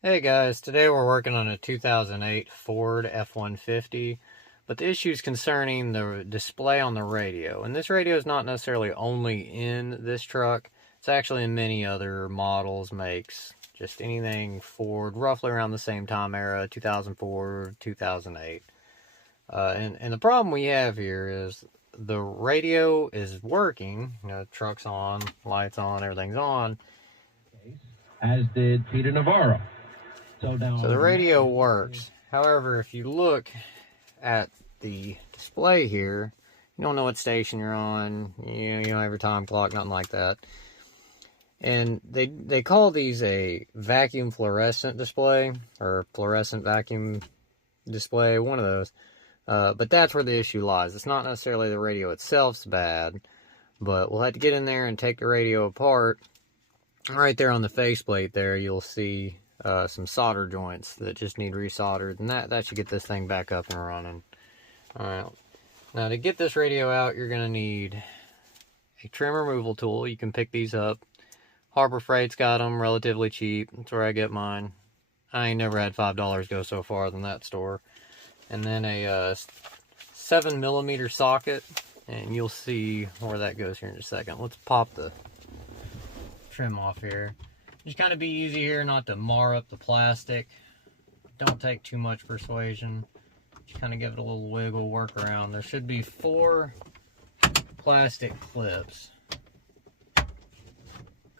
Hey guys, today we're working on a 2008 Ford F150, but the issue is concerning the display on the radio. And this radio is not necessarily only in this truck, it's actually in many other models, makes, just anything Ford, roughly around the same time era, 2004, 2008. And the problem we have here is the radio is working, truck's on, lights on, everything's on. As did Peter Navarro. So the radio works. However, if you look at the display here, you don't know what station you're on. You don't have your time clock, nothing like that. And they call these a vacuum fluorescent display, or fluorescent vacuum display, one of those. But that's where the issue lies. It's not necessarily the radio itself's bad, but we'll have to get in there and take the radio apart. Right there on the faceplate there, you'll see some solder joints that just need resoldered, and that should get this thing back up and running. Alright, now to get this radio out, you're going to need a trim removal tool. You can pick these up. Harbor Freight's got them, relatively cheap. That's where I get mine. I ain't never had $5 go so far than that store. And then a 7mm socket, and you'll see where that goes here in just a second. Let's pop the trim off here. Just kind of be easy here not to mar up the plastic. Don't take too much persuasion. Just kind of give it a little wiggle, work around. There should be 4 plastic clips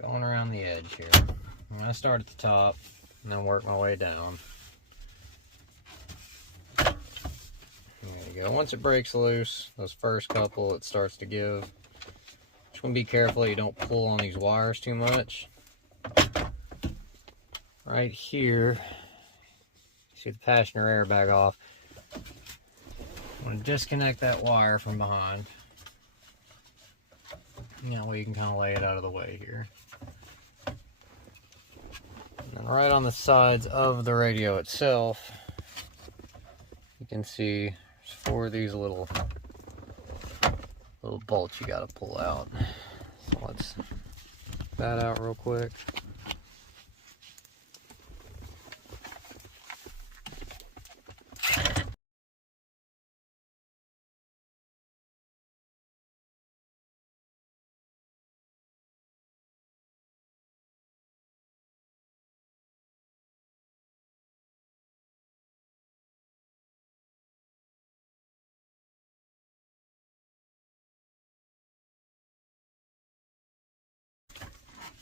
going around the edge here. I'm going to start at the top and then work my way down. There you go. Once it breaks loose, those first couple, it starts to give. Just want to be careful you don't pull on these wires too much. Right here, see the passenger airbag off. I'm going to disconnect that wire from behind. That way you can kind of lay it out of the way here. And then right on the sides of the radio itself, you can see there's 4 of these little bolts you got to pull out. So let's get that out real quick.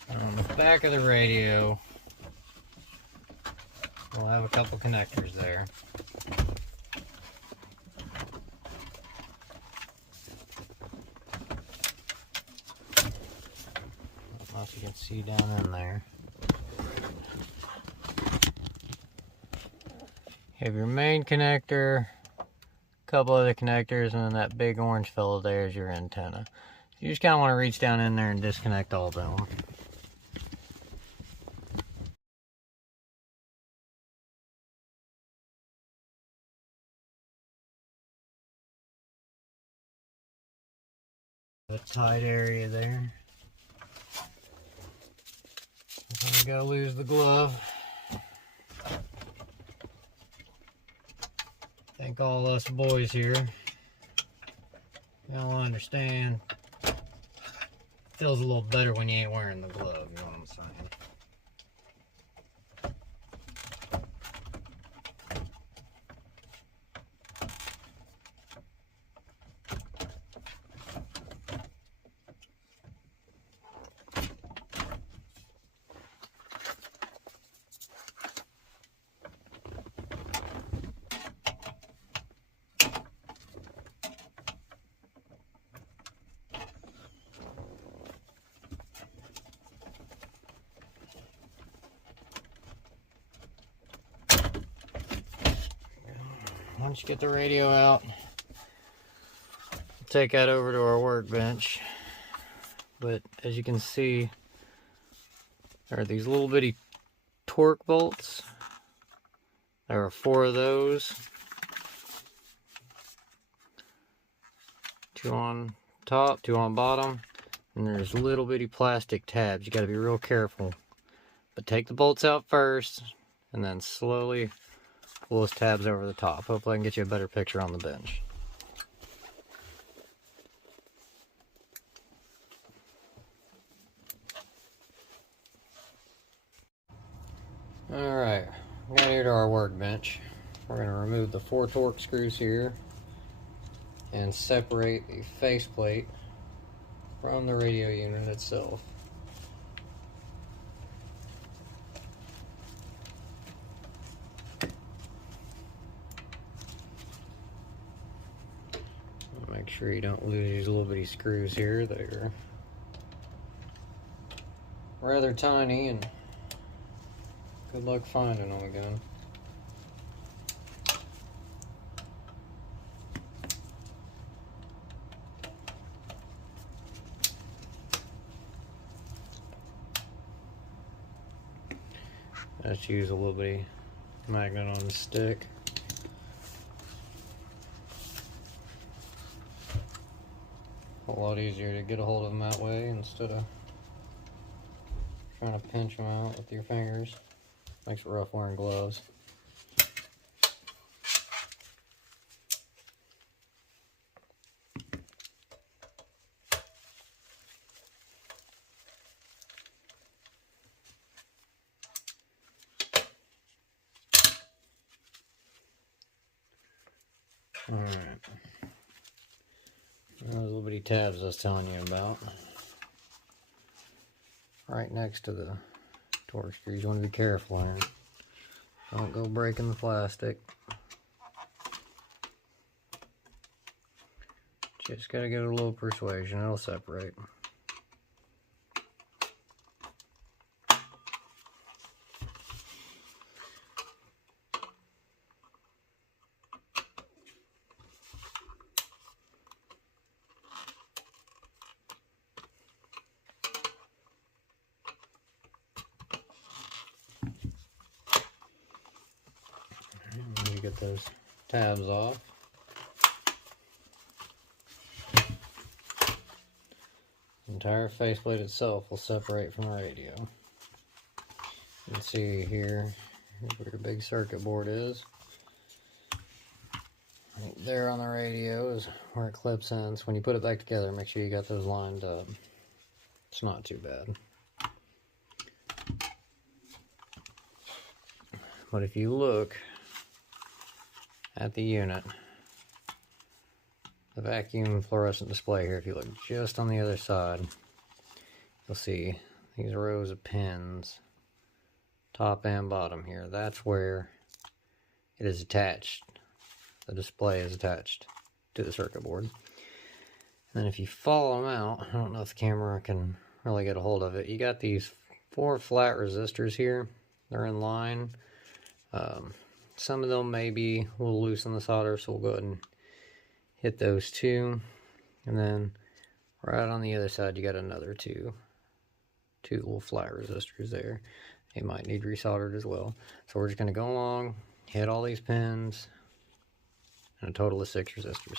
And on the back of the radio, we'll have a couple connectors there. I don't know if you can see down in there. You have your main connector, a couple other connectors, and then that big orange fellow there is your antenna. You just kind of want to reach down in there and disconnect all of them. A tight area there. I'm gonna go lose the glove. Think all us boys here, y'all understand. Feels a little better when you ain't wearing the glove, you know what I'm saying? Once you get the radio out, take that over to our workbench. But as you can see, there are these little bitty torque bolts. There are 4 of those. 2 on top, 2 on bottom. And there's little bitty plastic tabs. You gotta be real careful. But take the bolts out first, and then slowly pull those tabs over the top. Hopefully I can get you a better picture on the bench. Alright, we got here to our workbench. We're going to remove the 4 torque screws here and separate the faceplate from the radio unit itself. Make sure you don't lose these little bitty screws here. They're rather tiny, and good luck finding them again. Let's use a little bitty magnet on the stick. A lot easier to get a hold of them that way instead of trying to pinch them out with your fingers. Makes it rough wearing gloves. Alright. Those little bitty tabs I was telling you about. Right next to the torque screws. You want to be careful here. Don't go breaking the plastic. Just gotta get a little persuasion, it'll separate. You get those tabs off. The entire faceplate itself will separate from the radio. You can see here, here's where your big circuit board is. Right there on the radio is where it clips in. So when you put it back together, make sure you got those lined up. It's not too bad. But if you look at the unit, the vacuum fluorescent display here, if you look just on the other side, you'll see these rows of pins, top and bottom here. That's where it is attached. The display is attached to the circuit board. And then if you follow them out, I don't know if the camera can really get a hold of it, you got these 4 flat resistors here. They're in line. Some of them maybe will loosen the solder, so we'll go ahead and hit those 2. And then right on the other side, you got another 2 little flat resistors there. They might need resoldered as well. So we're just going to go along, hit all these pins, and a total of 6 resistors.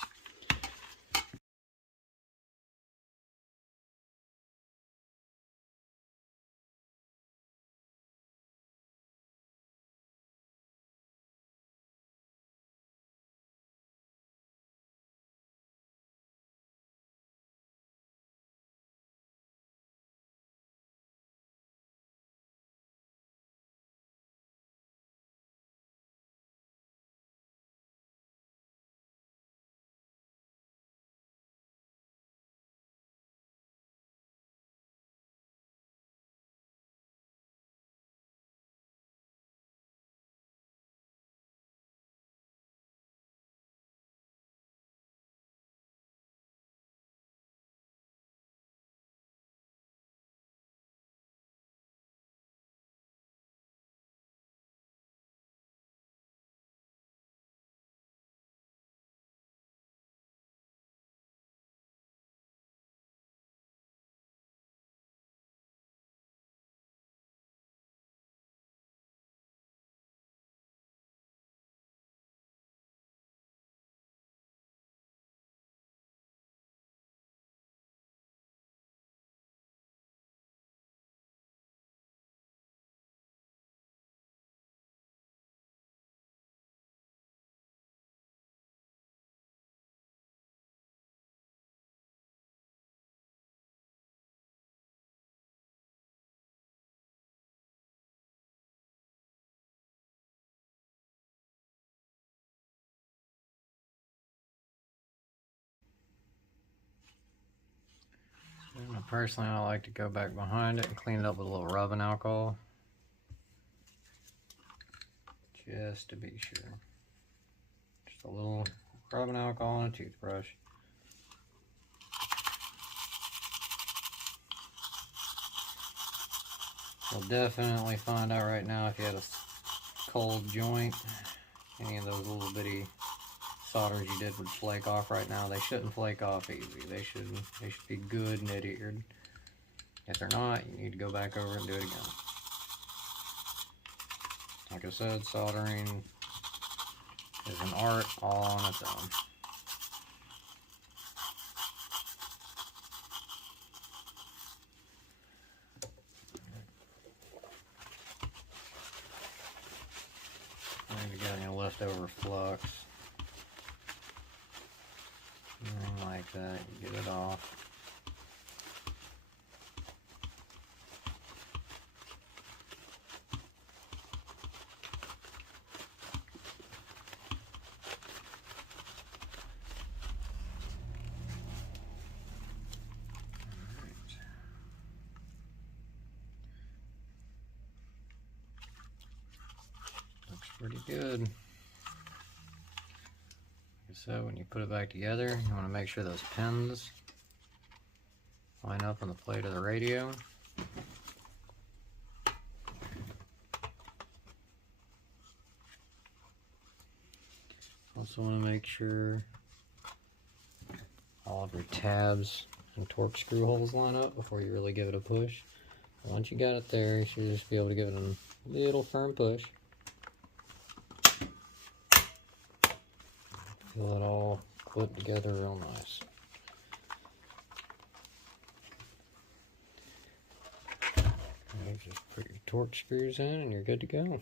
Personally, I like to go back behind it and clean it up with a little rubbing alcohol. Just to be sure. Just a little rubbing alcohol and a toothbrush. You'll definitely find out right now if you had a cold joint, any of those little bitty solders you did would flake off right now. They shouldn't flake off easy. They should be good and adhered. If they're not, you need to go back over and do it again. Like I said, soldering is an art all on its own. If you got any leftover flux, anything like that, you get it off. Looks pretty good. Like I said, when you put it back together, you want to make sure those pins line up on the plate of the radio. Also want to make sure all of your tabs and torque screw holes line up before you really give it a push. Once you got it there, you should just be able to give it a little firm push. Feel it all put together real nice. Just put your torque screws in and you're good to go.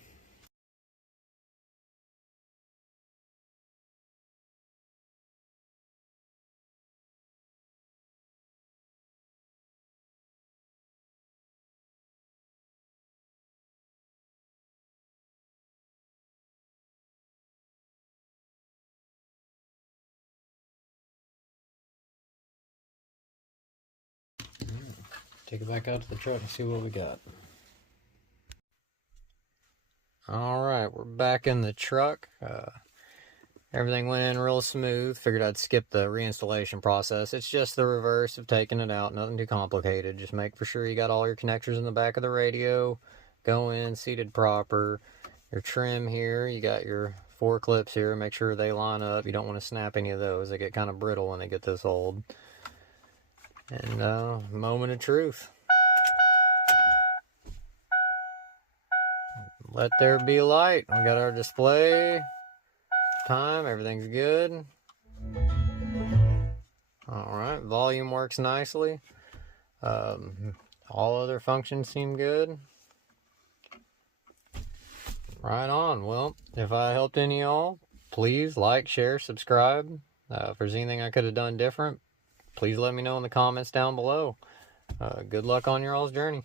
Take it back out to the truck and see what we got. Alright, we're back in the truck. Everything went in real smooth. Figured I'd skip the reinstallation process. It's just the reverse of taking it out. Nothing too complicated. Just make for sure you got all your connectors in the back of the radio. Go in, seated proper. Your trim here, you got your 4 clips here. Make sure they line up. You don't want to snap any of those. They get kind of brittle when they get this old. And moment of truth. Let there be light. We got our display. Time, everything's good. Alright, volume works nicely. All other functions seem good. Right on. Well, if I helped any of y'all, please like, share, subscribe. If there's anything I could have done different, please let me know in the comments down below. Good luck on your all's journey.